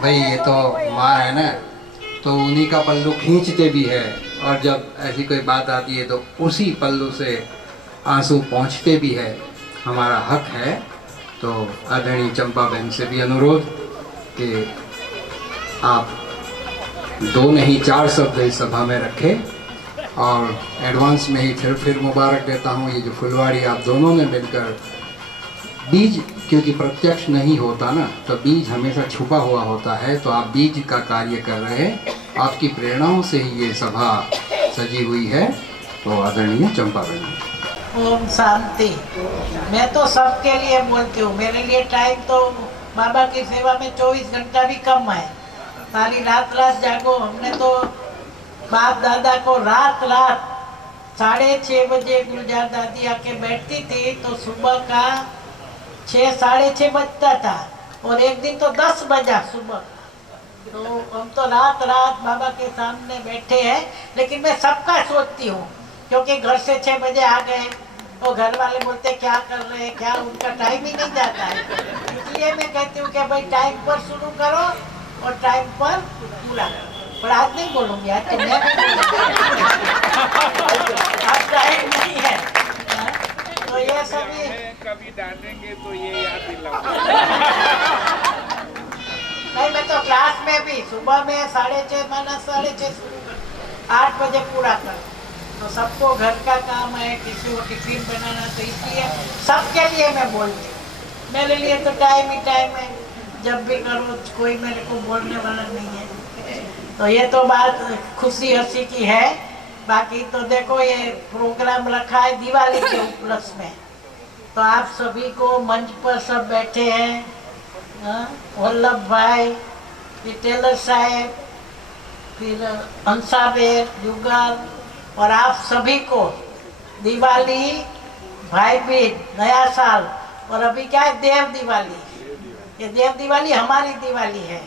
भाई ये तो माँ है ना, तो उन्हीं का पल्लू खींचते भी है, और जब ऐसी कोई बात आती है तो उसी पल्लू से आंसू पहुँचते भी है। हमारा हक है। तो आदरणीय चंपा बहन से भी अनुरोध कि आप दो नहीं चार शब्द इस सभा में रखें। और एडवांस में ही फिर मुबारक देता हूँ, ये जो फुलवाड़ी आप दोनों ने मिलकर बीज, क्योंकि प्रत्यक्ष नहीं होता ना, तो बीज हमेशा छुपा हुआ होता है, तो आप बीज का कार्य कर रहे हैं। आपकी प्रेरणाओं से ही ये सभा सजी हुई है। तो आदरणीय चंपा बहन। ओम शांति। मैं तो सबके लिए बोलती हूँ, मेरे लिए टाइम तो बाबा की सेवा में 24 घंटा भी कम है। सारी रात रात जागो। हमने तो बाप दादा को रात रात 6:30 बजे गुलजार दादी आके बैठती थी, तो सुबह का 6 6:30 बजता था, और एक दिन तो 10 बजा सुबह। तो हम तो रात रात बाबा के सामने बैठे हैं। लेकिन मैं सबका सोचती हूँ, क्योंकि घर से 6 बजे आ गए तो घर वाले बोलते क्या कर रहे हैं, क्या, उनका टाइम ही नहीं जाता है। इसलिए मैं कहती हूँ कि भाई टाइम पर शुरू करो और टाइम पर पूरा करो। पर आज नहीं बोलूँगी, आज तो मैं आज टाइम नहीं है। तो ये सभी कभी डांटेंगे तो ये याद दिलाओ। नहीं, मैं तो क्लास में भी सुबह में 6:30 माना 6:30 8 बजे पूरा कर। तो सबको घर का काम है, किसी को टिफिन बनाना, तो इसलिए सबके लिए मैं बोलती हूँ। मेरे लिए तो टाइम ही टाइम है, जब भी करो, कोई मेरे को बोलने वाला नहीं है। तो ये तो बात खुशी हंसी की है। बाकी तो देखो, ये प्रोग्राम रखा है दिवाली के उपलक्ष्य में, तो आप सभी को मंच पर सब बैठे हैं, वल्लभ भाई, फिर टेलर साहब, फिर हंसाबेन, युगल, और आप सभी को दिवाली, भाई बीज, नया साल, और अभी क्या है, देव दिवाली। ये देव दिवाली हमारी दिवाली है।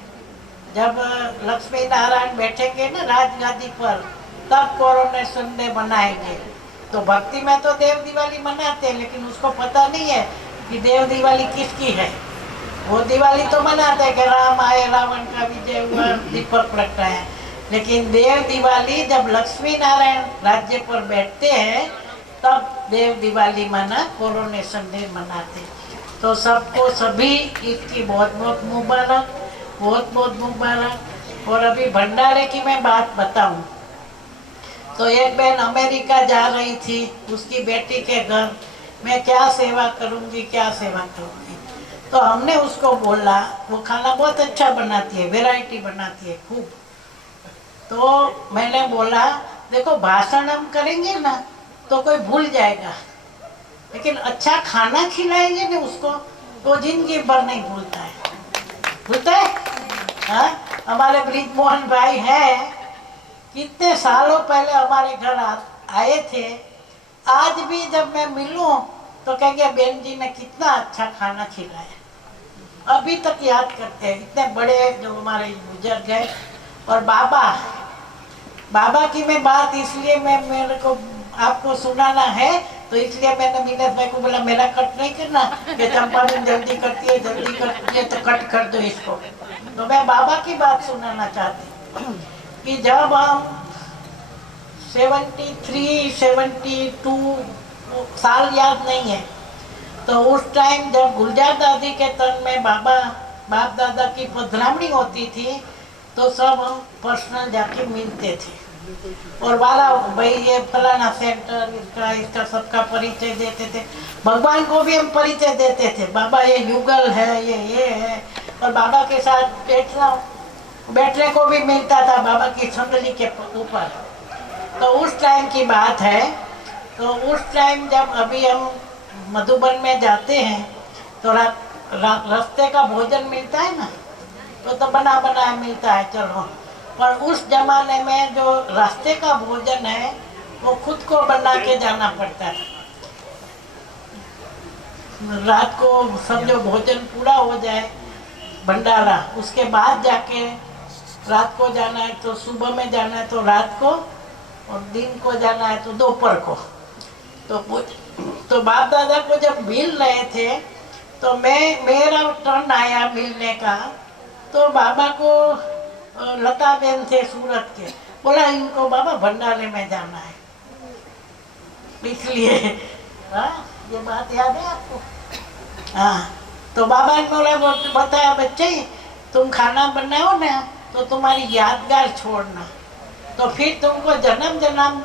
जब लक्ष्मी नारायण बैठेंगे ना राजगादी पर, तब कोरोनेशन डे मनाएंगे। तो भक्ति में तो देव दिवाली मनाते हैं, लेकिन उसको पता नहीं है कि देव दिवाली किसकी है। वो दिवाली तो मनाते हैं कि राम आए, रावण का विजय हुआ, दीपक प्रगटाया। लेकिन देव दिवाली जब लक्ष्मी नारायण राज्य पर बैठते हैं, तब देव दिवाली मना कोरोनेशन डे मनाते। तो सबको सभी ईद की बहुत बहुत मुबारक, बहुत बहुत मुबारक। और अभी भंडारे की मैं बात बताऊं, तो एक बहन अमेरिका जा रही थी, उसकी बेटी के घर, मैं क्या सेवा करूंगी, क्या सेवा करूंगी। तो हमने उसको बोला, वो खाना बहुत अच्छा बनाती है, वैरायटी बनाती है खूब। तो मैंने बोला, देखो भाषण हम करेंगे ना तो कोई भूल जाएगा, लेकिन अच्छा खाना खिलाएंगे ना उसको, तो जिंदगी भर नहीं भूलता है। भूलता है? हाँ, हमारे ब्रिज मोहन भाई हैं, कितने सालों पहले हमारे घर आए थे। आज भी जब मैं मिलूं तो कहेंगे बहन जी ने कितना अच्छा खाना खिलाया। अभी तक याद करते हैं, इतने बड़े जो हमारे बुजुर्ग हैं। और बाबा की मैं बात इसलिए मेरे को आपको सुनाना है, तो इसलिए मैंने मीनस भाई को बोला मेरा कट नहीं करना, कि चंपा दिन जल्दी करती है तो कट कर दो इसको। तो मैं बाबा की बात सुनाना चाहती हूँ कि जब हम 73 72 साल याद नहीं है, तो उस टाइम जब गुलजार दादी के तन में बाप दादा की पधरामणी होती थी, तो सब हम पर्सनल जाके मिलते थे, और वाला भाई ये फलाना सेंटर, इसका सबका परिचय देते थे। भगवान को भी हम परिचय देते थे, बाबा ये युगल है, ये है। और बाबा के साथ बैठने को भी मिलता था, बाबा की संगली के ऊपर। तो उस टाइम की बात है। तो उस टाइम जब अभी हम मधुबन में जाते हैं, तो रास्ते का भोजन मिलता है ना, तो बना बनाया मिलता है, चलो। पर उस जमाने में जो रास्ते का भोजन है, वो खुद को बना के जाना पड़ता है। रात को समझो भोजन पूरा हो जाए, भंडारा, उसके बाद जाके रात को जाना है तो सुबह में जाना है तो रात को, और दिन को जाना है तो दोपहर को। तो बाप दादा को जब मिल रहे थे, तो मेरा टर्न आया मिलने का। तो बाबा को लता बेन थे सूरत के, बोला इनको बाबा भंडारे में जाना है, इसलिए ये बात याद है आपको? हाँ, तो बाबा ने बोला बताया बच्चे तुम खाना बनाओ ना तो तुम्हारी यादगार छोड़ना, तो फिर तुमको जन्म जन्म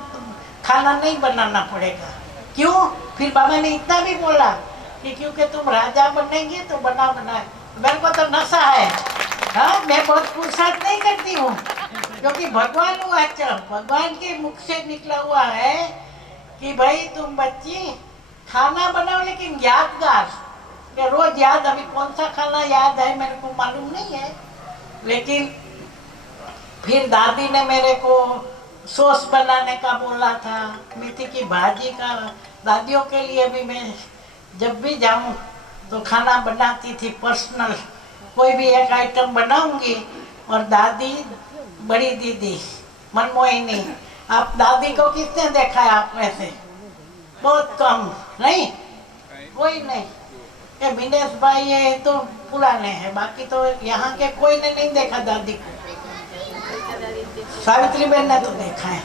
खाना नहीं बनाना पड़ेगा। क्यों? फिर बाबा ने इतना भी बोला कि क्योंकि तुम राजा बनेंगे तो बना बनाए। मेरे को तो नशा है, हाँ, मैं बहुत पुरुषार्थ नहीं करती हूँ, क्योंकि भगवान हुआ, अच्छा भगवान के मुख से निकला हुआ है कि भाई तुम बच्ची खाना बनाओ लेकिन यादगार, कि रोज याद, अभी कौन सा खाना याद है मेरे को मालूम नहीं है, लेकिन फिर दादी ने मेरे को सॉस बनाने का बोला था, मेथी की भाजी का। दादियों के लिए भी मैं जब भी जाऊं तो खाना बनाती थी पर्सनल, कोई भी एक आइटम बनाऊंगी। और दादी, बड़ी दीदी मनमोहिनी, आप दादी को किसने देखा है आप में से? बहुत कम, नहीं कोई नहीं। ये विनेश भाई ये तो पुराने हैं, बाकी तो यहाँ के कोई ने नहीं देखा दादी को। सावित्री बहन ने तो देखा है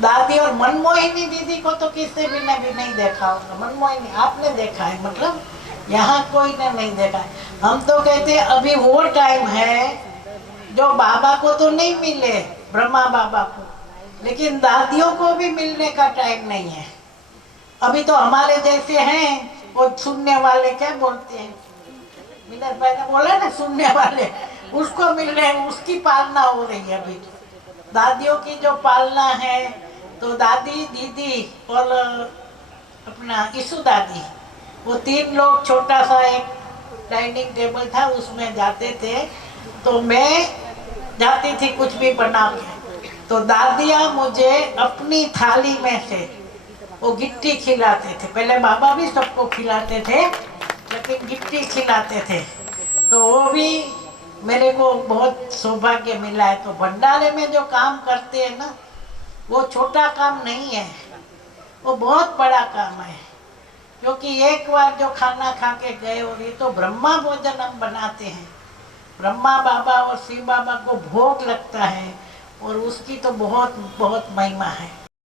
दादी, और मनमोहिनी दीदी को तो किसी भी ने भी नहीं देखा होगा। मनमोहिनी आपने देखा है, मतलब यहाँ कोई ने नहीं देखा है। हम तो कहते हैं अभी वो टाइम है जो बाबा को तो नहीं मिले, ब्रह्मा बाबा को, लेकिन दादियों को भी मिलने का टाइम नहीं है। अभी तो हमारे जैसे हैं वो सुनने वाले, क्या बोलते हैं, विनेश भाई ने बोला ना सुनने वाले, उसको मिल रहे हैं, उसकी पालना हो रही है अभी। तो दादियों की जो पालना है, तो दादी, दीदी और अपना ईसु दादी, वो तीन लोग, छोटा सा एक डाइनिंग टेबल था उसमें जाते थे, तो मैं जाती थी कुछ भी बना के, तो दादियाँ मुझे अपनी थाली में से वो गिट्टी खिलाते थे। पहले बाबा भी सबको खिलाते थे, लेकिन गिट्टी खिलाते थे, तो वो भी मेरे को बहुत सौभाग्य मिला है। तो भंडारे में जो काम करते हैं ना, वो छोटा काम नहीं है, वो बहुत बड़ा काम है, क्योंकि एक बार जो खाना खा के गए, और ये तो ब्रह्मा भोजन हम बनाते हैं, ब्रह्मा बाबा और शिव बाबा को भोग लगता है, और उसकी तो बहुत बहुत महिमा है।